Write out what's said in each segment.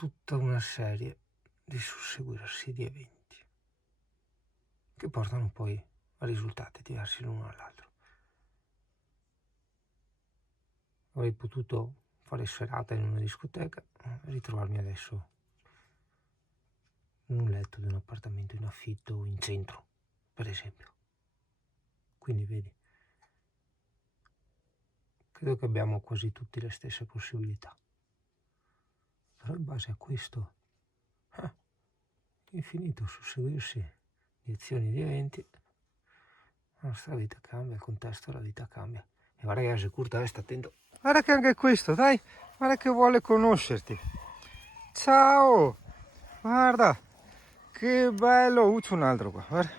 tutta una serie di susseguirsi di eventi che portano poi a risultati diversi l'uno dall'altro. Avrei potuto fare serata in una discoteca e ritrovarmi adesso in un letto di un appartamento in affitto in centro, per esempio. Quindi vedi, credo che abbiamo quasi tutti le stesse possibilità. Però in base a questo infinito susseguirsi di azioni, di eventi, la nostra vita cambia, il contesto della vita cambia. E guarda che curta, sta attento. Guarda che anche questo, dai, guarda che vuole conoscerti. Ciao! Guarda, che bello! C'è un altro qua, guarda.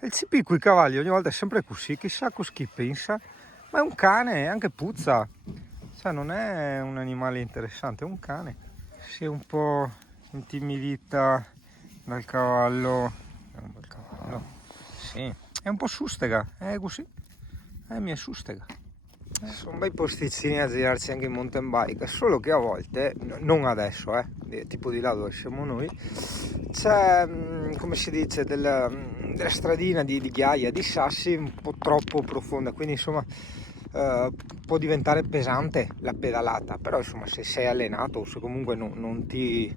Il CP con i cavalli ogni volta è sempre così, chissà cosa chi pensa. Ma è un cane, anche puzza. Cioè non è un animale interessante, è un cane. Si è un po' intimidita dal cavallo. È un bel cavallo. Sì, è un po' sustega, è così. Mi è sustega. Sono bei posticini a girarci anche in mountain bike, solo che a volte, non adesso, tipo di là dove siamo noi, c'è, come si dice, della stradina di ghiaia, di sassi un po' troppo profonda, quindi insomma può diventare pesante la pedalata, però insomma se sei allenato o se comunque non ti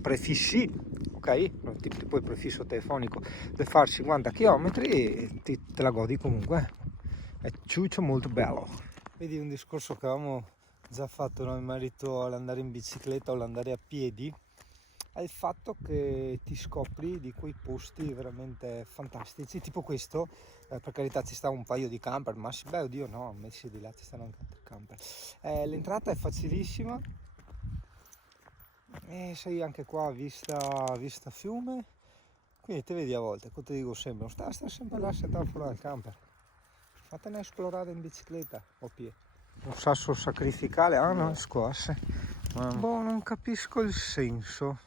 prefissi, ok? Non ti puoi prefisso telefonico di fare 50 km e te la godi comunque. È ciuccio molto bello. Vedi un discorso che avevamo già fatto noi in merito all'andare in bicicletta o all'andare a piedi, è il fatto che ti scopri di quei posti veramente fantastici, tipo questo, per carità ci sta un paio di camper, ma beh oddio no, messi di là ci stanno anche altri camper. L'entrata è facilissima e sei anche qua vista fiume, quindi te vedi a volte, come ti dico sempre, non sta sempre là settato fuori dal camper. Fatene esplorare in bicicletta o piedi. Un sasso sacrificale, no, squash. Boh, non capisco il senso.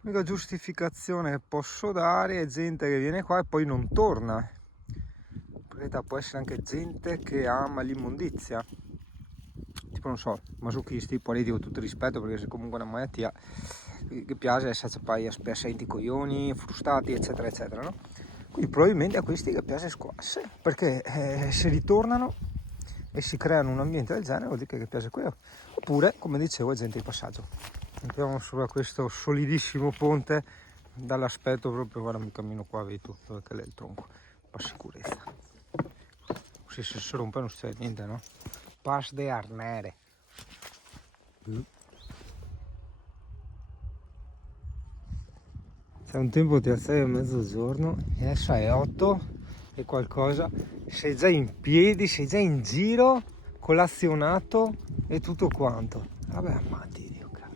L'unica giustificazione che posso dare è gente che viene qua e poi non torna. Perché può essere anche gente che ama l'immondizia. Tipo, non so, masochisti, poi dico tutto rispetto perché se comunque una malattia che piace essere poi spesso i coglioni, frustati, eccetera, eccetera, no? Quindi probabilmente a questi che piace squash, perché se ritornano e si creano un ambiente del genere vuol dire che piace quello. Oppure, come dicevo, è gente di passaggio. Entriamo sopra questo solidissimo ponte, dall'aspetto proprio, guarda mi cammino qua, vedi tu, dove che è il tronco, per sicurezza. Così se si rompe non succede niente, no? Pas de arnere. Se un tempo ti alzavi a mezzogiorno e adesso è 8 e qualcosa, sei già in piedi, sei già in giro, colazionato e tutto quanto. Vabbè, ammatti Dio, caro.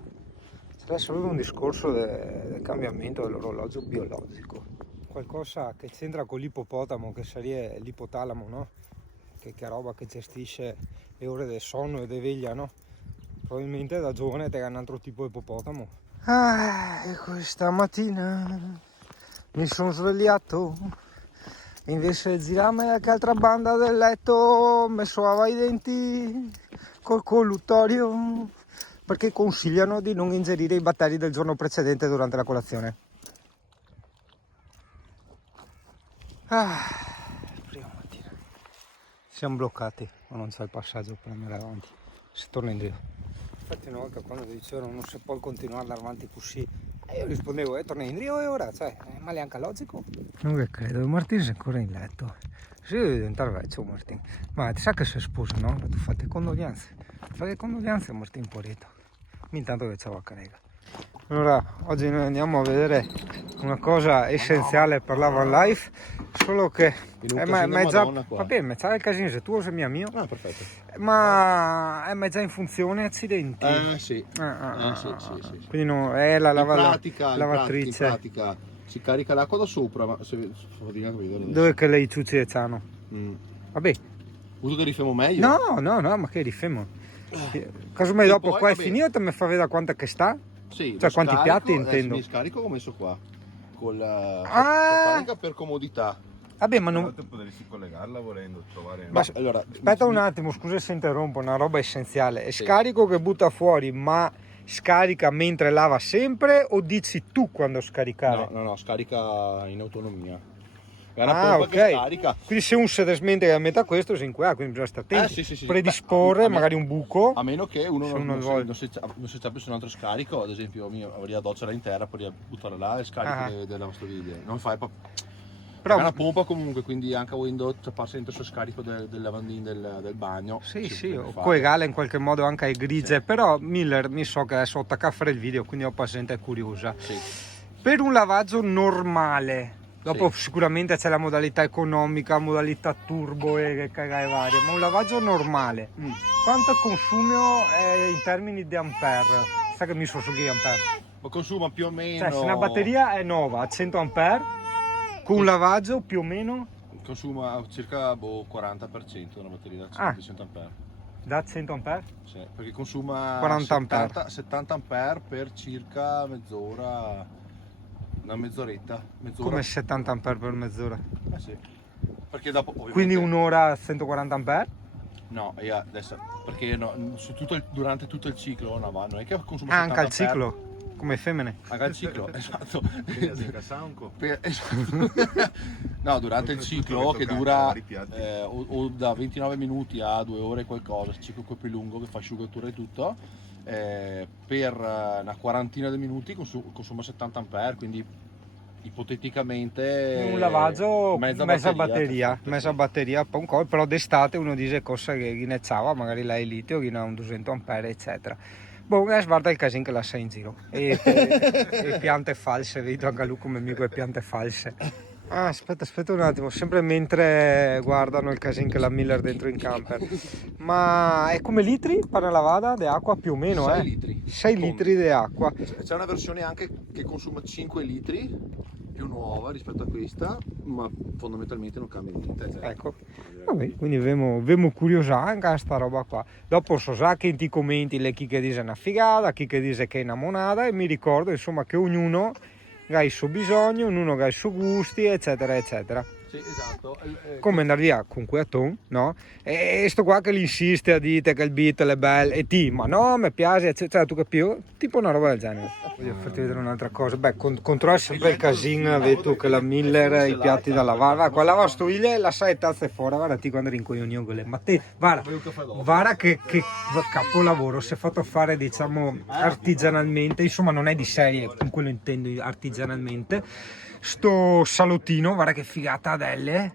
Adesso è proprio un discorso del cambiamento dell'orologio biologico. Qualcosa che c'entra con l'ippopotamo, che sarebbe l'ipotalamo, no? Che è roba che gestisce le ore del sonno e del veglia, no? Probabilmente da giovane te è un altro tipo di ippopotamo. E questa mattina mi sono svegliato, invece di girarmi anche altra banda del letto mi suava i denti col colluttorio, perché consigliano di non ingerire i batteri del giorno precedente durante la colazione. Prima mattina siamo bloccati, ma non c'è il passaggio per andare avanti, si torna indietro. Infatti una volta quando dicevano non si può continuare ad andare avanti così, io rispondevo torna indietro e ora, cioè, ma è anche logico. Non che credo, Martin è ancora in letto, si deve diventare vecchio Martin, ma ti sa che si sposa, no? Tu fate condoglianze a Martin Porito, intanto che c'è la carega. Allora, oggi noi andiamo a vedere una cosa essenziale per la van life, solo che è già, va bene, c'è il casino se tu sei mio. Ah, perfetto. Ma è già in funzione, accidenti. Sì. Sì. Quindi no, è la lavatrice. In pratica si carica l'acqua da sopra, ma dove che lei ciucci e c'hanno? Vabbè. Uso che rifemo meglio? No, ma che rifemo? Casomai dopo poi, qua è finito mi fa vedere quanto che sta? Sì, cioè quanti piatti intendo. Mi scarico, ho messo qua con la carica per comodità. Vabbè, ma non... Potresti collegarla volendo trovare. Ma allora, aspetta un attimo, scusa se interrompo, una roba essenziale. È scarico che butta fuori, ma scarica mentre lava sempre o dici tu quando scaricare? No, scarica in autonomia. È una Ah, pompa ok. che scarica. Quindi se un si smentica a metà questo si inquadra, quindi bisogna stare attenti. Sì. Predisporre Beh, a me- magari un buco. A meno che uno Se non, uno non, vuole. si c'è su un altro scarico, ad esempio io avrei la doccia interna, poi buttare là e scarico della lavastoviglie. Non fai Però è una pompa comunque, quindi anche volendo passa dentro il suo scarico del lavandino del bagno. Sì, si sì, potrebbe o fare. coegale in qualche modo anche ai grigie, però Miller mi so che adesso attacca a fare il video, quindi ho pazienza, è curiosa. Sì. Per un lavaggio normale, dopo Sì. sicuramente c'è la modalità economica, modalità turbo e che cagare varie, ma un lavaggio normale, quanto consumo in termini di ampere? Sai che mi so su gli ampere? Ma consuma più o meno. Cioè se una batteria è nuova a 100 ampere, con un lavaggio più o meno Consuma circa 40% una batteria da 100 ampere. da 100 ampere? Sì, perché consuma 40 ampere. 70 ampere per circa mezz'ora, una mezz'oretta. Come 70 ampere per mezz'ora? Sì. Perché dopo ovviamente... Quindi un'ora a 140 ampere? No, adesso, perché durante tutto il ciclo non è che consuma 70 Anche al ampere. ciclo, come femmine. Anche al ciclo, esatto. Sanco. Esatto. No, durante il ciclo che dura o da 29 minuti a 2 ore qualcosa, il ciclo più lungo che fa asciugatura e tutto, per una quarantina di minuti consuma 70 ampere, quindi ipoteticamente Un lavaggio mezza batteria, sì. un po', però d'estate uno dice cosa che ghinecciava, magari lei litio, ghina un 200 ampere eccetera. Boh, guarda il casino che lascia in giro e piante false, vedo anche lui come amico e piante false. Ah, aspetta un attimo, sempre mentre guardano il casino che la Miller dentro in camper. Ma è come litri per la lavada di acqua più o meno? 6 litri. 6 litri di acqua. C'è una versione anche che consuma 5 litri, più nuova rispetto a questa, ma fondamentalmente non cambia niente. Cioè, Ecco, vabbè, quindi vemo curiosa anche sta roba qua. Dopo so sa che in ti commenti le chi che dice una figata, chi che dice che è una monada, e mi ricordo insomma che ognuno ha il suo bisogno, ognuno ha i suoi gusti, eccetera, eccetera. Sì, esatto. Come andare via con quaton, no? E sto qua che insiste a dire che il beat è bello e ma no, mi piace, eccetera, tu capisci? Tipo una roba del genere. Voglio farti vedere un'altra cosa. Beh, controlla sempre il casino, vedi tu che la Miller, i piatti da lavare. Guarda, qua lavastoviglie la sai tazze fuori, guarda ti quando rincoglionio quelle. Ma te, guarda che capolavoro, si è fatto fare diciamo artigianalmente, insomma non è di serie, con quello intendo artigianalmente. Sto salottino, guarda che figata delle,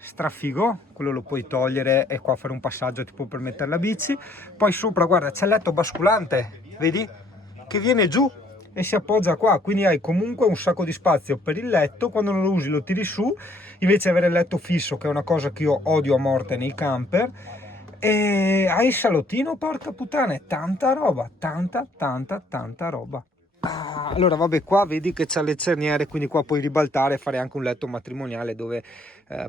strafigo, quello lo puoi togliere e qua fare un passaggio tipo per mettere la bici. Poi sopra guarda c'è il letto basculante, vedi? Che viene giù e si appoggia qua, quindi hai comunque un sacco di spazio per il letto, quando non lo usi lo tiri su, invece avere il letto fisso che è una cosa che io odio a morte nei camper. E hai il salottino, porca puttana, è tanta roba, tanta roba. Allora vabbè, qua vedi che c'è le cerniere, quindi qua puoi ribaltare e fare anche un letto matrimoniale dove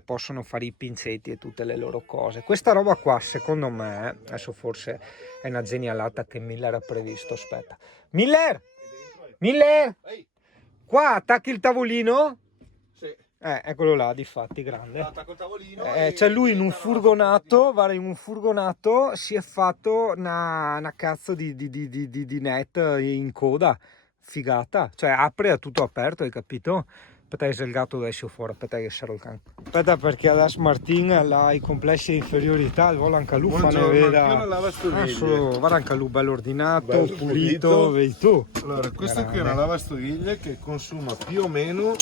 possono fare i pinzetti e tutte le loro cose. Questa roba qua secondo me, adesso forse è una genialata che Miller ha previsto, aspetta. Miller! Qua attacchi il tavolino? Sì. Eccolo là, difatti, grande. Attacco il tavolino. C'è lui in un furgonato, guarda, in un furgonato si è fatto una cazzo di net in coda. Figata, cioè apre a tutto aperto, hai capito? Aspetta che il gatto esce fuori, aspetta che sarò il cane. Aspetta perché adesso Martin ha i complessi di inferiorità, il volo anche lui fa ne veda. Guarda anche lui bello ordinato, Bello pulito, vedi tu. Allora, questa qui è una lavastoviglie che consuma più o meno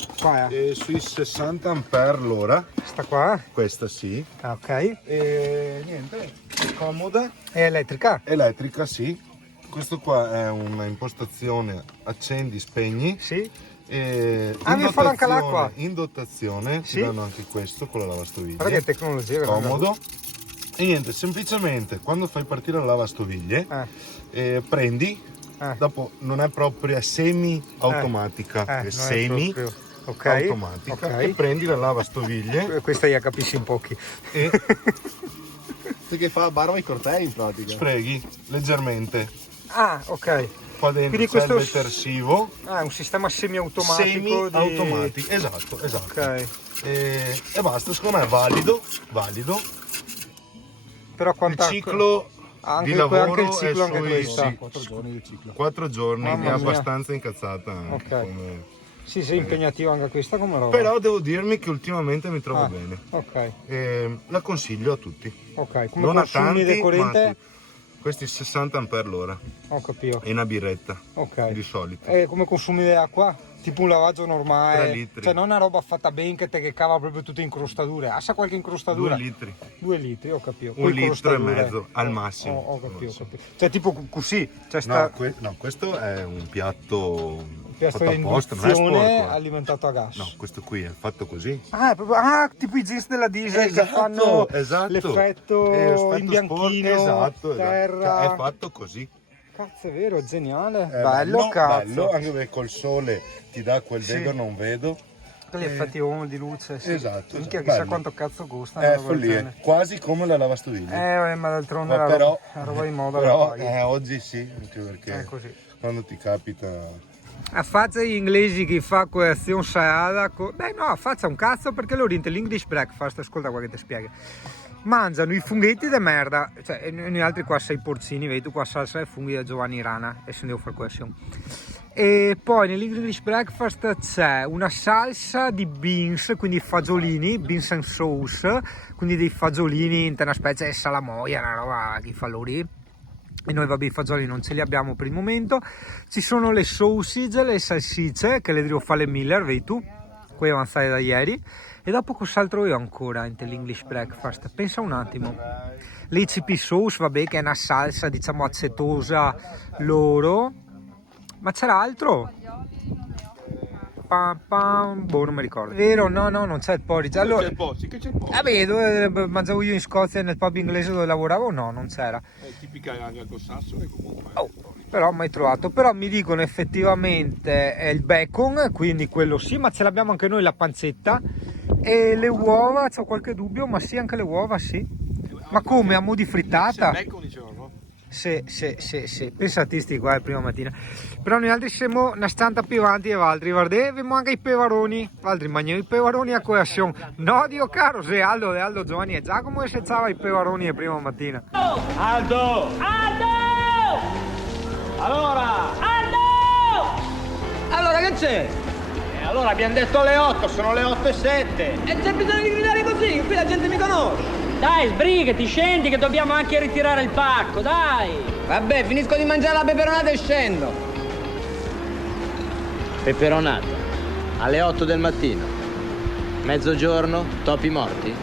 sui 60 ampere l'ora. Sta qua? Questa sì. Ah, ok. E niente, è comoda. È elettrica? Elettrica, sì. Questo qua è una impostazione accendi, spegni. Sì. Mi fa anche l'acqua. In dotazione sì. Ti danno anche questo con la lavastoviglie. Guarda che tecnologia comodo. E niente, semplicemente quando fai partire la lavastoviglie prendi, dopo non è proprio semi automatica, è semi automatica, e prendi la lavastoviglie. Questa ja capisci in pochi. E che fa barba ai cortei in pratica. Sfreghi leggermente. Ah, ok. qua dentro Quindi c'è il questo detersivo. è un sistema semiautomatico. Semi-automatico, esatto. Ok. E basta, secondo me è valido. Però Il quanta... ciclo anche, di lavoro anche il ciclo, è anche sui questa. 4 giorni di ciclo. 4 giorni, Mamma è mia. abbastanza incazzata anche Ok. come... Sì, sei impegnativa anche questa come roba. Però devo dirmi che ultimamente mi trovo bene. Ok, La consiglio a tutti. ok. Come Non a consumi tanti, di ma a corrente? tutti. Questi 60 ampere l'ora Ho capito. e una birretta Ok. di solito. E come consumi di acqua? Tipo un lavaggio normale? 3 litri. Cioè non una roba fatta bene che cava proprio tutte incrostature. Ha qualche incrostatura? 2 litri. 2 litri, ho capito. 1 litro e mezzo al massimo. Ho capito, ho capito. Cioè tipo così. Cioè No, questo è un piatto piatto fatto di apposta, non è induzione sporco. alimentato a gas. No, questo qui è fatto così. Ah, è proprio, tipo i jeans della Diesel che fanno l'effetto in bianchino, esatto, terra. Cioè, è fatto così. Cazzo, è vero, geniale. È bello, cazzo. bello, anche perché col sole ti dà quel Sì. vedo non vedo. Gli effetti di luce, sì. Esatto, Minchia, bello. chissà quanto cazzo costa. È follia, quasi come la lavastoviglie. Ma d'altronde Ma la però, roba di moda la però paghi. oggi sì, anche perché È così. quando ti capita... A faccia gli inglesi che fa questa salata, beh no, a faccia un cazzo perché loro in l'English breakfast, ascolta qua che ti spiega. Mangiano i funghetti di merda, cioè noi altri qua sei porcini, vedi tu qua salsa e funghi da Giovanni Rana e se ne devo fare questo. E poi nell'English breakfast c'è una salsa di beans, quindi fagiolini, beans and sauce, quindi dei fagiolini in una specie di salamoia, una roba che fa loro. E noi vabbè i fagioli non ce li abbiamo per il momento. Ci sono le sausage, le salsicce che le devo fare le Miller, vedi tu, qui avanzate da ieri. E dopo cos'altro io ancora in l'English breakfast? Pensa un attimo. L'ICP sauce, vabbè, che è una salsa diciamo acetosa loro. Ma c'era altro? Boh, non mi ricordo. Vero? No, non c'è il porridge. Allora, C'è il po', sì che c'è il po'. vabbè, dove mangiavo io in Scozia nel pub inglese dove lavoravo? No, non c'era. È tipica anche al Sassone comunque. Oh, però mai trovato. Però mi dicono effettivamente è il bacon, quindi quello sì, ma ce l'abbiamo anche noi la pancetta. E le uova, c'ho qualche dubbio, ma sì, anche le uova sì. Ma come, a mo' di frittata? Bacon dicevano, no? Sì, pensatisti qua prima mattina. Però noi altri siamo una stanta più avanti e altri, guardate, abbiamo anche i pevaroni, altri mangiano i pevaroni a colazione. No, Dio caro, se Aldo, Giovanni e Giacomo e se c'ava i pevaroni prima mattina. Aldo! Allora! Allora che c'è? Allora abbiamo detto le 8, sono le 8:07. E c'è bisogno di gridare così, qui la gente mi conosce. Dai, sbrigati, scendi che dobbiamo anche ritirare il pacco, dai! Vabbè, finisco di mangiare la peperonata e scendo. Peperonata, alle 8 del mattino. Mezzogiorno, topi morti?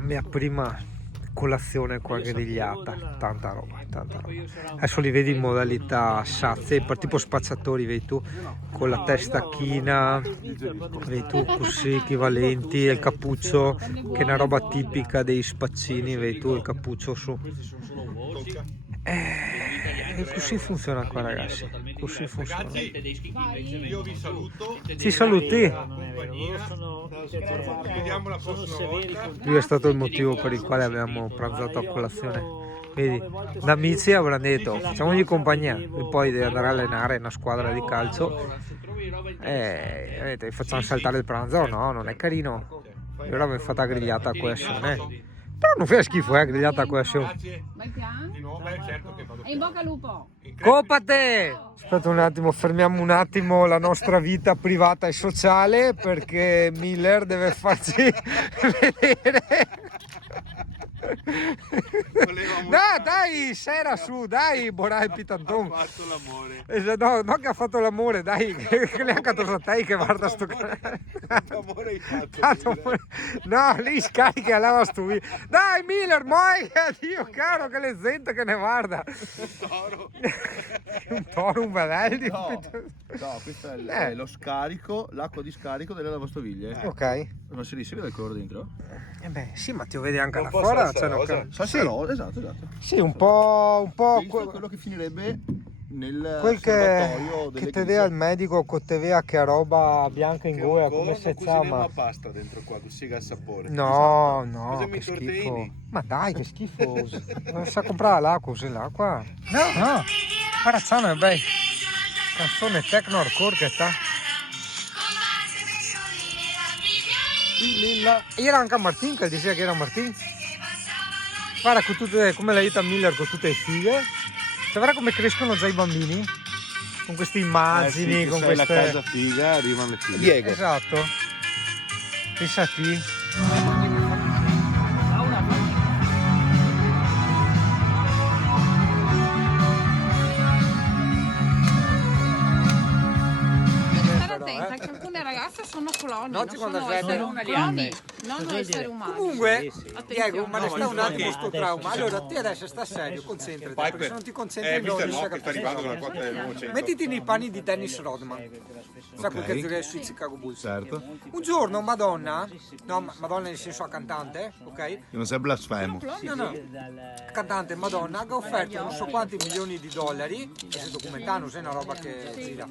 Mia prima colazione qua grigliata, tanta roba. Adesso li vedi in modalità sazer, tipo spacciatori, vedi tu, con la testa china, vedi tu, così equivalenti, il cappuccio che è una roba tipica dei spaccini, vedi tu, il cappuccio su. E così funziona qua, ragazzi, così funziona. Io vi saluto. Ci saluti. Vediamo la prossima volta. Lui è stato il motivo per il quale abbiamo pranzato a colazione. Vedi, da amici avranno detto facciamogli compagnia e poi deve andare a allenare una squadra di calcio e facciamo saltare il pranzo. No, non è carino. E ora mi fate la grigliata a colazione. Però non fa schifo, grigliata a colazione. E in bocca al lupo! Copate! Aspetta un attimo, fermiamo un attimo la nostra vita privata e sociale perché Miller deve farci vedere. No, dai, sera su, dai, Borai Pitanton. Ha fatto l'amore. No, che ha fatto l'amore, dai, che le ha catto a te che guarda sto L'amore hai fatto. No, lì scarica lava sto video. Dai, Miller, muoia, Dio caro, che le sente che ne guarda. Un toro, un vadelli. No, questo è lo scarico, l'acqua di scarico delle lavastoviglie. Ok. Non si vede il colore dentro? Beh, sì, ma ti lo vedi anche là Un po' fuori. salsa rosa. Salsa rosa, esatto. Sì, un po'. Questo è quello che finirebbe nel quel serbatoio che delle te grigie. vea il medico con te vea che roba bianca in gola come se cuciniamo chiama. a pasta dentro qua, così che ha sapore. No, Esatto. no, Facciamo che i schifo. tortellini. Ma dai, che schifoso. Non sa comprare l'acqua, così l'acqua. No. Parazzano è bello. Canzone techno hardcore che sta. E era anche Martin che diceva che era Martin. Guarda con tutte, come la Ethan Miller con tutte le fighe. Cioè, guarda come crescono già i bambini. Con queste immagini, sì, con sei queste... la casa figa, arrivano le fighe. Diego. Esatto. Pensati. Stare attenta che alcune ragazze sono cloni, No, non ti sono guarda esseri sempre. cloni, non esseri umani. Comunque, Attenzione. Diego, ma resta un attimo sto trauma. Allora, te adesso sta serio, concentrati, perché se non ti concentri non riesci a capire. Mettiti nei panni di Dennis Rodman. Sa quel che gioca sui Chicago Bulls. Certo. Un giorno Madonna, no, Madonna nel senso a cantante, ok? Che non sei blasfemo. No. Cantante Madonna ha offerto non so quanti milioni di dollari, e se documentano, se è una roba che gira,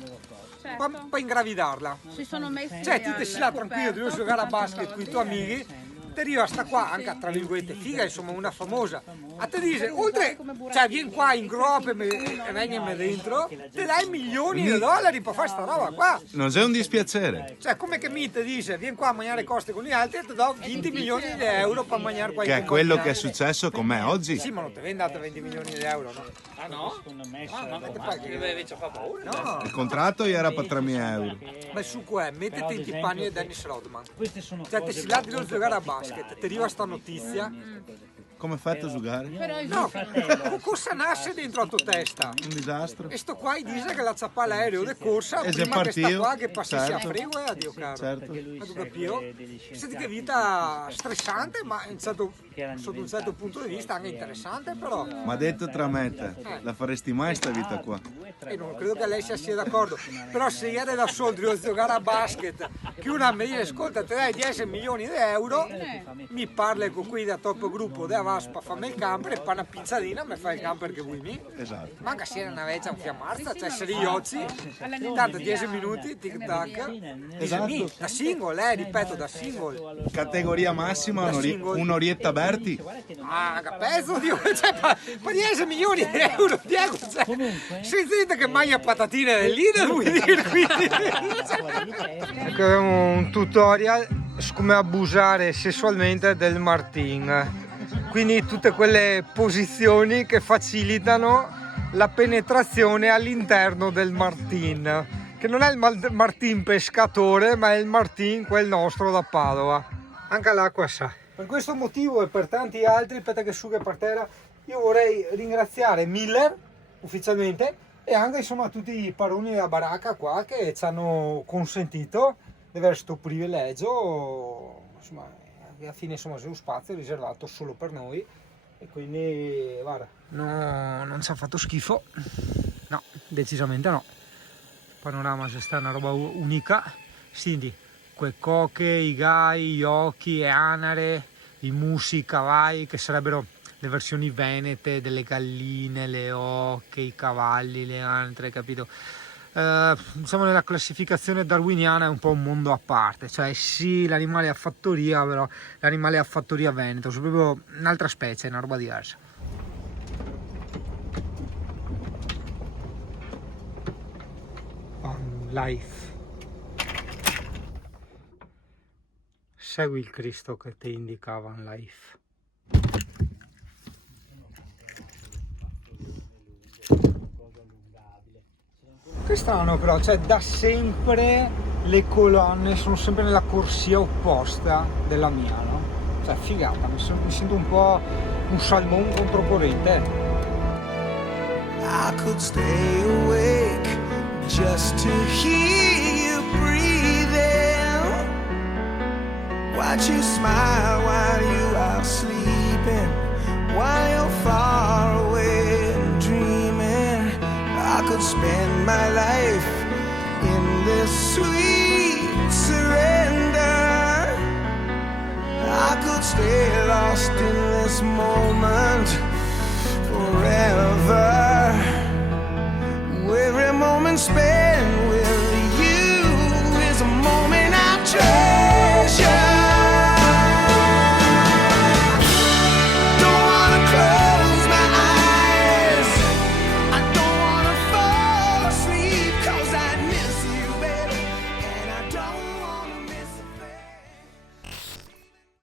Certo. per ingravidarla. Si sono messi Cioè, tu te si là al tranquillo, devi coperto, giocare a basket con i tuoi amici, ti arriva sta qua, anche tra virgolette figa, insomma, una famosa. A te dice, oltre, cioè, vieni qua in groppo e venimi dentro, te dai milioni di dollari per fare sta roba qua. Non sei un dispiacere. Cioè, come che mi te dice, vieni qua a mangiare coste con gli altri e ti do 20 milioni di euro per mangiare qua in Che è quello che è compagnia. successo con me oggi. Sì, ma non ti avevi dato 20 milioni di euro, no? Ah no? Ma che te fai che invece fa paura? No. Il contratto era per 3.000 euro. Ma il succo è, mettiti in panni di Dennis Rodman. Cioè, te si là di non giocare a basket, ti arriva sta notizia. Come fate a giocare? Però No, cosa nasce dentro la tua testa? Un disastro. E sto qua dice che la zappa l'aereo di corsa E se prima che sta partio, qua che passi a certo. frego e addio caro. Certo. Ma tu capito? Senti che vita stressante, ma sotto un certo punto di vista anche interessante però. Ma detto tra me e te, la faresti mai sta vita qua? E non credo che lei sia d'accordo. Però se io ero da soldi a giocare a basket, che una mi dice ascolta te dai 10 milioni di euro, mi parla con qui da top gruppo da Vaspa, fammi il camper e fa una pizzadina, mi fai il camper che vuoi mi. Esatto. Manca sia una vecchia un fiammarza, cioè se li oggi, tanto 10 minuti, tic tac. Esatto. Da single, ripeto, da single. Categoria massima, un'orietta Berti. Ah, capezzo, Dio, cioè, ma 10 milioni di euro, Diego, cioè, senza dire che mangia patatine del leader, vuol dire, quindi. Ecco, abbiamo un tutorial su come abusare sessualmente del Martin. Quindi tutte quelle posizioni che facilitano la penetrazione all'interno del Martin, che non è il Martin pescatore, ma è il Martin quel nostro da Padova. Anche l'acqua sa. Per questo motivo e per tanti altri, aspetta che suga per terra, io vorrei ringraziare Miller ufficialmente e anche insomma tutti i padroni della baracca qua che ci hanno consentito di avere questo privilegio, insomma, alla fine insomma c'è un spazio riservato solo per noi e quindi guarda, no, non ci ha fatto schifo, no, decisamente no. Il panorama c'è sta una roba unica, quindi quei coche, i gai, gli occhi, le anare, i musi, i cavalli che sarebbero le versioni venete delle galline, le oche, i cavalli, le antre, capito? Diciamo nella classificazione darwiniana è un po' un mondo a parte, cioè sì l'animale a fattoria, però l'animale a fattoria veneto, è proprio un'altra specie, una roba diversa. On life. Segui il Cristo che ti indicava in life. Che strano però, cioè da sempre le colonne sono sempre nella corsia opposta della mia, no? Cioè figata, mi sento un po' un salmone controcorrente. I could stay awake just to hear you breathing, watch you smile while you are sleeping, while you're far away and dreaming. I could spend my life in this sweet surrender. I could stay lost in this moment forever.